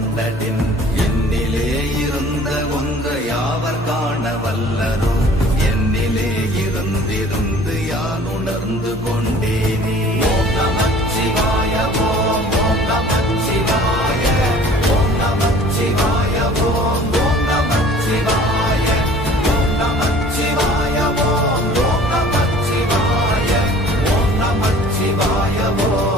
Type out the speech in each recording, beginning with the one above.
கண்டடின் என்னிலே இருந்த ஒன்றை யாவர் காண வல்லரோ என்னிலே இருந்திருந்து யான் உணர்ந்து கொண்டேனே? ஓம் நமச்சிவாய ஓம் ஓம் நமச்சிவாய ஓம் நமச்சிவாய ஓம் ஓம் நமச்சிவாய ஓம் நமச்சிவாய ஓம் ஓம் நமச்சிவாய ஓம் நமச்சிவாய ஓம்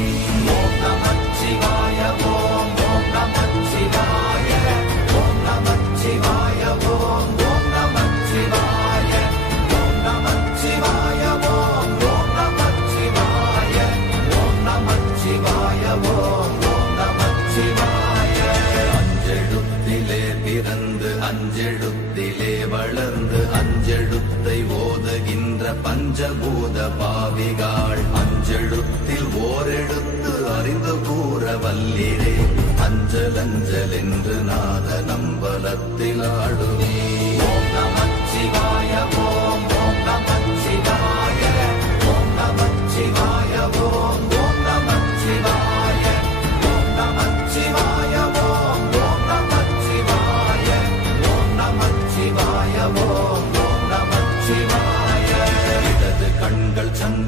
கூற வல்லிரே அஞ்சல் அஞ்சல் என்று நாத நம்பலத்தில் ஆடுவே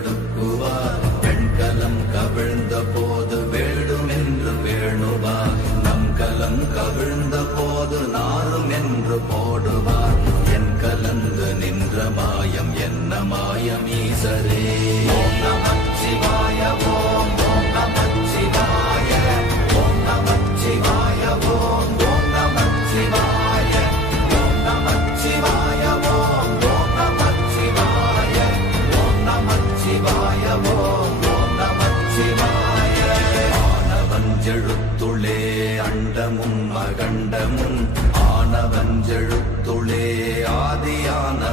வைத்தடுக்குவார் பெண்கலம் கவிழ்ந்த போது வேடும் என்று வேணுவார் நம் கலம் கவிழ்ந்த போது நாரும் என்று போ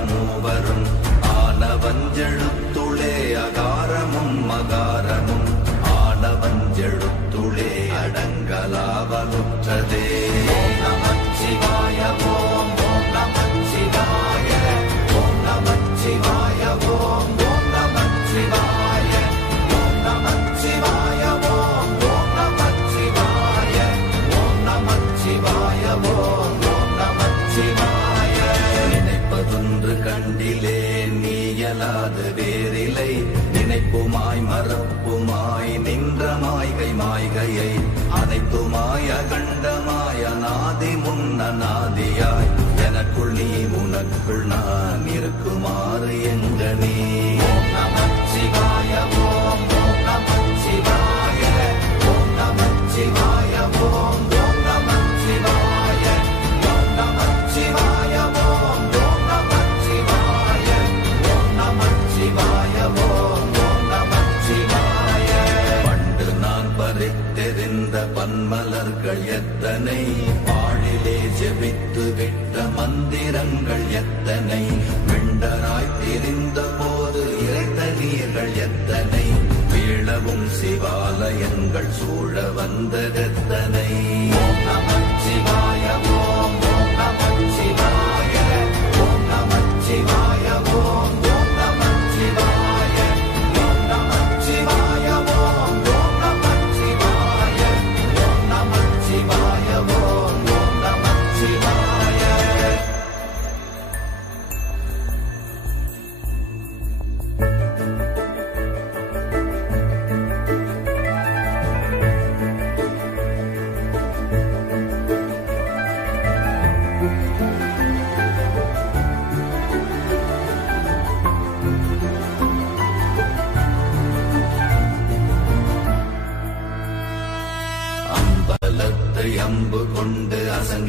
மூவரும் ஆனவஞ்செழுத்துளே அகாரமும் மகாரமும். ஆனவஞ்செழுத்துளே அடங்கலாவலுற்றதே. நமச்சிவாய ஓம் ஓம் நமச்சிவாய ஓம் நமச்சிவாய ஓம் ஓம் நமச்சிவாய ஓம் நமச்சிவாய ஓம் ஓம் நமச்சிவாய ஓம் நமச்சிவாய ஓம் ஓம் கண்டிலே நீயலாத வேறிலை நினைப்புமாய் மறப்புமாய் நின்ற மாய்கை மாய்கையை அனைத்துமாய் அகண்டமாய் அநாதி முன்ன நாதியாய் எனக்குள் நீ உனக்குள் நான் இருக்குமாறு எங்க நீ? ஓம் எத்தனை வீழவும் சிவாலயங்கள் சூழ வந்ததெத்தனை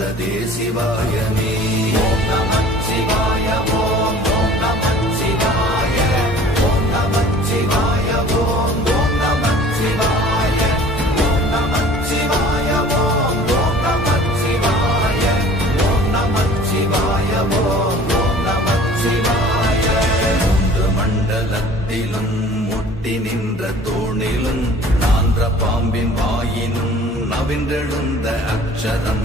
அமர்ந்ததே சிவாயமே ஓம் நமச்சிவாய ஓம் ஓம் ஓம் நமச்சிவாய ஓம் ஓம் ஓம் நமச்சிவாய ஓம் ஓம் நமச்சிவாய ஓம் நமச்சிவாய ஓம் ஓம் நமச்சிவாய மூன்று மண்டலத்திலும் முட்டி நின்ற தூணிலும் நான்ற பாம்பின் வாயினும் நவின்றெழுந்த அக்ஷரம்.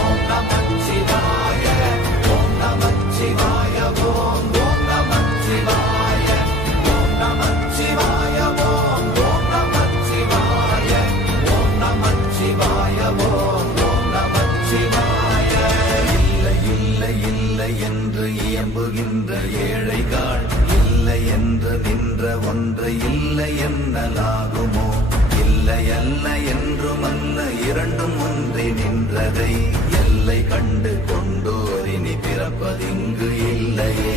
இல்லை என்னலாகுமோ இல்லை அல்ல என்றும் அல்ல இரண்டும் ஒன்றி நின்றதை எல்லை கண்டு கொண்டோரினி பிறப்பதிங்கு இல்லையே.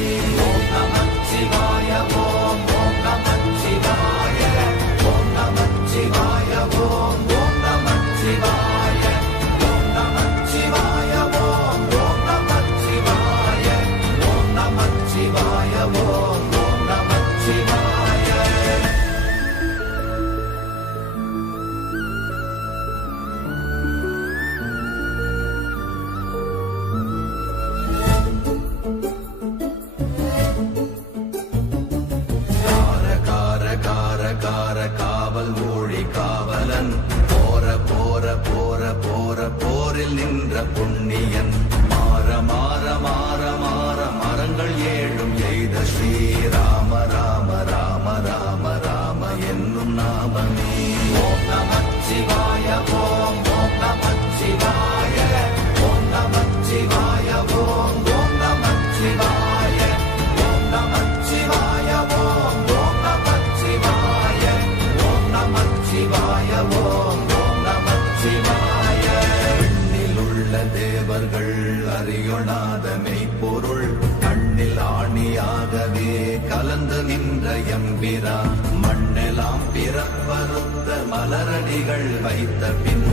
கலந்த மெய்ப்பொருள் கண்ணில் ஆணியாகவே கலந்து நின்ற எம்பிரா. மண்ணெலாம் பிறப்பறுத்த மலரடிகள் வைத்த பின்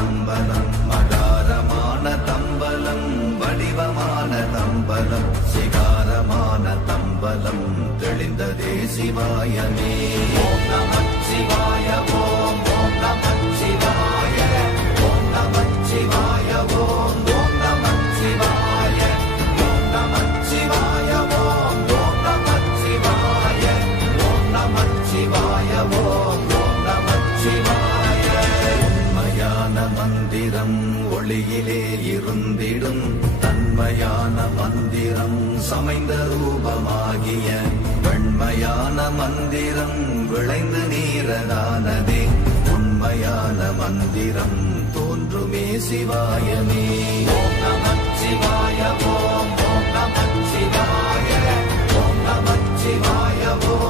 தம்பலம் மடாரமான தம்பலம் வடிவமான தம்பலம் சிகாரமான தம்பலம் தெளிந்ததே சிவாயமே. வெண்மையான மந்திரம் சமைந்த ரூபமாகிய வெண்மையான மந்திரம் விளைந்து நீரதானதே. உண்மையான மந்திரம் தோன்றுமே சிவாயமே. சிவாய ஓம் நமச்சிவாய ஓம் நமச்சிவாய ஓம்.